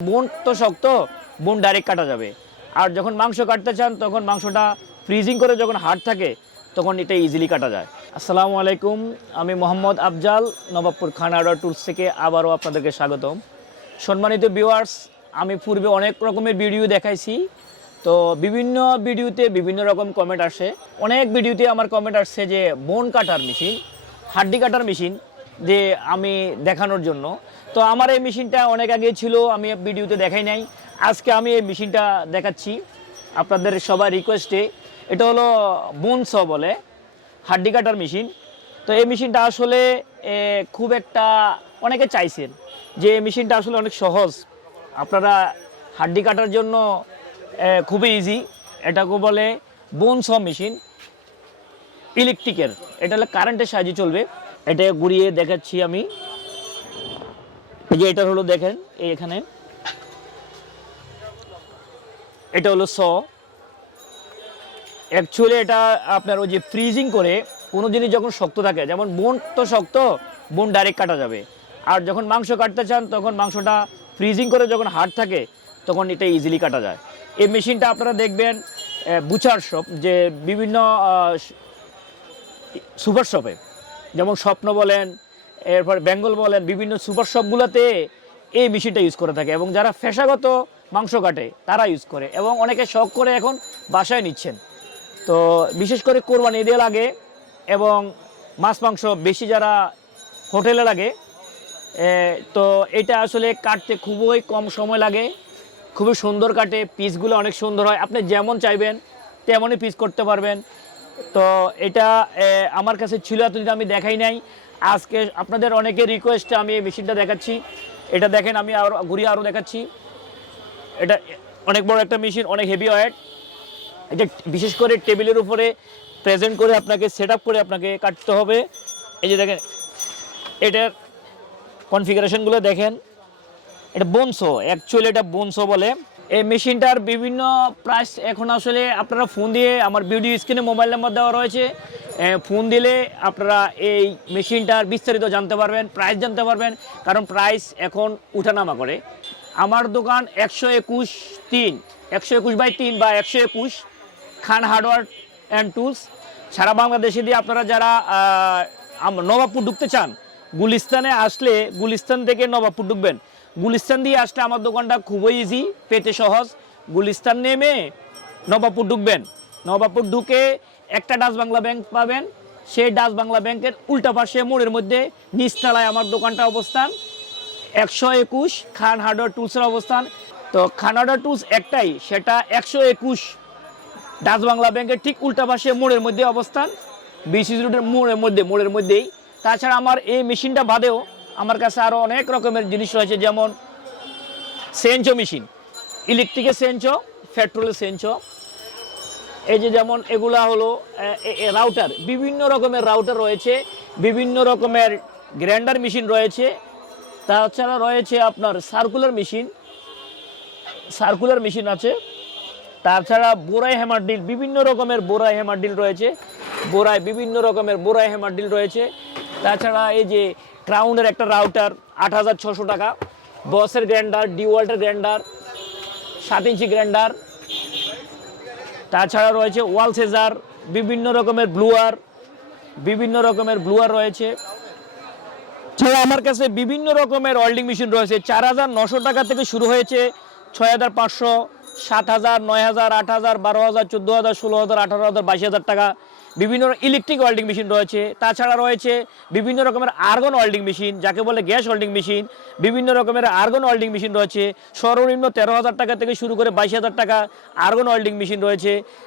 বোন তো শক্ত বোন ডাইরেক্ট কাটা যাবে। আর যখন মাংস কাটতে চান, তখন মাংসটা ফ্রিজিং করে যখন হার্ড থাকে, তখন এটা ইজিলি কাটা যায়। আসসালামু আলাইকুম, আমি মোহাম্মদ আফজাল, নবাবপুর খানাড়া টুলস থেকে আবারও আপনাদেরকে স্বাগতম। সম্মানিত ভিউয়ার্স আমি পূর্বে অনেক রকমের ভিডিও দেখাইছি। তো বিভিন্ন ভিডিওতে বিভিন্ন রকম কমেন্ট আসে। অনেক ভিডিওতে আমার কমেন্ট আসছে যে বোন কাটার মেশিন হাড্ডি কাটার মেশিন যে আমি দেখানোর জন্য। তো আমার এই মেশিনটা অনেক আগে ছিল, আমি ভিডিওতে দেখাই নাই। আজকে আমি এই মেশিনটা দেখাচ্ছি আপনাদের সবার রিকোয়েস্টে এটা হলো বোন স বলে, হাড্ডি কাটার মেশিন। তো এই মেশিনটা আসলে খুব একটা অনেকে চাইছেন যে এই মেশিনটা আসলে অনেক সহজ। আপনারা হাড্ডি কাটার জন্য খুবই ইজি এটাকে বলে বোন স মেশিন ইলেকট্রিকের এটা হলো কারেন্টের সাহায্যে চলবে। এটা ঘুরিয়ে দেখাচ্ছি আমি। এই যে এটা হলো দেখেন, এই এখানে। এটা হলো স। অ্যাকচুয়ালি এটা আপনার ওই যে ফ্রিজিং করে কোনো জিনিস যখন শক্ত থাকে, যেমন বোন তো শক্ত, বোন ডাইরেক্ট কাটা যাবে। আর যখন মাংস কাটতে চান, তখন মাংসটা ফ্রিজিং করে যখন হার্ড থাকে, তখন এটা ইজিলি কাটা যায়। এই মেশিনটা আপনারা দেখবেন বুচার শপ যে বিভিন্ন সুপার শপে যেমন স্বপ্ন বলেন, এরপর বেঙ্গল বলেন, বিভিন্ন সুপার শপগুলোতে এই মেশিনটা ইউজ করে থাকে এবং যারা পেশাগত মাংস কাটে, তারা ইউজ করে এবং অনেকে শখ করে এখন বাসায় নিচ্ছেন। তো বিশেষ করে কোরবানি ঈদে লাগে এবং মাছ মাংস বেশি যারা হোটেলে লাগে তো এটা আসলে কাটতে খুবই কম সময় লাগে, খুবই সুন্দর কাটে পিসগুলো অনেক সুন্দর হয়। আপনি যেমন চাইবেন, তেমনই পিস করতে পারবেন। তো এটা আমার কাছে ছিল, এতদিন আমি দেখাই নাই। আজকে আপনাদের অনেকের রিকোয়েস্টে আমি এই মেশিনটা দেখাচ্ছি। এটা দেখেন, আমি আরও ঘুরিয়ে আরও দেখাচ্ছি। এটা অনেক বড় একটা মেশিন অনেক হেভি ওয়েট এটা বিশেষ করে টেবিলের উপরে প্রেজেন্ট করে আপনাকে সেট করে আপনাকে কাটতে হবে। এই যে দেখেন, এটার কনফিগারেশনগুলো দেখেন। এটা বোনসো অ্যাকচুয়ালি এটা বোনসো বলে। এই মেশিনটার বিভিন্ন প্রাইস এখন আসলে আপনারা ফোন দিয়ে আমার ভিডিও স্ক্রিনে মোবাইল নাম্বার দেওয়া রয়েছে। ফোন দিলে আপনারা এই মেশিনটার বিস্তারিত জানতে পারবেন প্রাইস জানতে পারবেন, কারণ প্রাইস এখন উঠানামা করে। আমার দোকান একশো একুশ তিন, একশো একুশ বাই তিন বা একশো একুশ খান হার্ডওয়ার অ্যান্ড টুলস সারা বাংলাদেশে দিয়ে আপনারা যারা নবাবপুর ঢুকতে চান, গুলিস্তানে আসলে গুলিস্তান থেকে নবাবপুর ঢুকবেন। গুলিস্তান দিয়ে আসলে আমার দোকানটা খুবই ইজি পেতে সহজ। গুলিস্তান নেমে নবাবপুর ঢুকবেন। নবাবপুর ঢুকে একটা ডাচ বাংলা ব্যাংক পাবেন। সেই ডাচ বাংলা ব্যাংকের উল্টা পাশে মোড়ের মধ্যে নিচতলায় আমার দোকানটা অবস্থান। একশো একুশ খান হার্ডওয়ার টুলসের অবস্থান। তো খান হার্ডওয়ার টুলস একটাই, সেটা একশো একুশ ডাচ বাংলা ব্যাংকের ঠিক উল্টা পাশে মোড়ের মধ্যে অবস্থান। বিসি রোডের মোড়ের মধ্যে, মোড়ের মধ্যেই। তাছাড়া আমার এই মেশিনটা বাদেও আমার কাছে আরও অনেক রকমের জিনিস রয়েছে, যেমন সেঞ্চো মেশিন। ইলেকট্রিকের সেঞ্চো পেট্রোলের সেঞ্চো এই যে যেমন এগুলা হলো রাউটার। বিভিন্ন রকমের রাউটার রয়েছে, বিভিন্ন রকমের গ্রাইন্ডার মেশিন রয়েছে। তাছাড়া রয়েছে আপনার সার্কুলার মেশিন। সার্কুলার মেশিন আছে। তাছাড়া বোরাই হ্যামার ডিল, বিভিন্ন রকমের বোরাই হ্যামার ডিল রয়েছে। বোরাই, বিভিন্ন রকমের বোরাই হ্যামার ডিল রয়েছে। তাছাড়া এই যে ক্রাউনের একটা রাউটার আট হাজার ছশো টাকা। বসের গ্র্যান্ডার ডিওয়াল্টের গ্র্যান্ডার সাত ইঞ্চি গ্র্যান্ডার তাছাড়া রয়েছে ওয়াল সেজার বিভিন্ন রকমের ব্লুয়ার বিভিন্ন রকমের ব্লুয়ার রয়েছে। ছাড়া আমার কাছে বিভিন্ন রকমের ওয়েল্ডিং মেশিন রয়েছে। চার হাজার নশো টাকা থেকে শুরু হয়েছে, ছয় হাজার পাঁচশো সাত হাজার, নয় হাজার, আট হাজার, বারো হাজার, চোদ্দ হাজার, ষোলো হাজার, আঠারো হাজার, বাইশ হাজার টাকা। বিভিন্ন ইলেকট্রিক ওয়েল্ডিং মেশিন রয়েছে। তাছাড়া রয়েছে বিভিন্ন রকমের আর্গন ওয়েল্ডিং মেশিন যাকে বলে গ্যাস ওয়েল্ডিং মেশিন বিভিন্ন রকমের আর্গন ওয়েল্ডিং মেশিন রয়েছে। সর্বনিম্ন তেরো হাজার টাকা থেকে শুরু করে বাইশ হাজার টাকা আর্গন ওয়েল্ডিং মেশিন রয়েছে।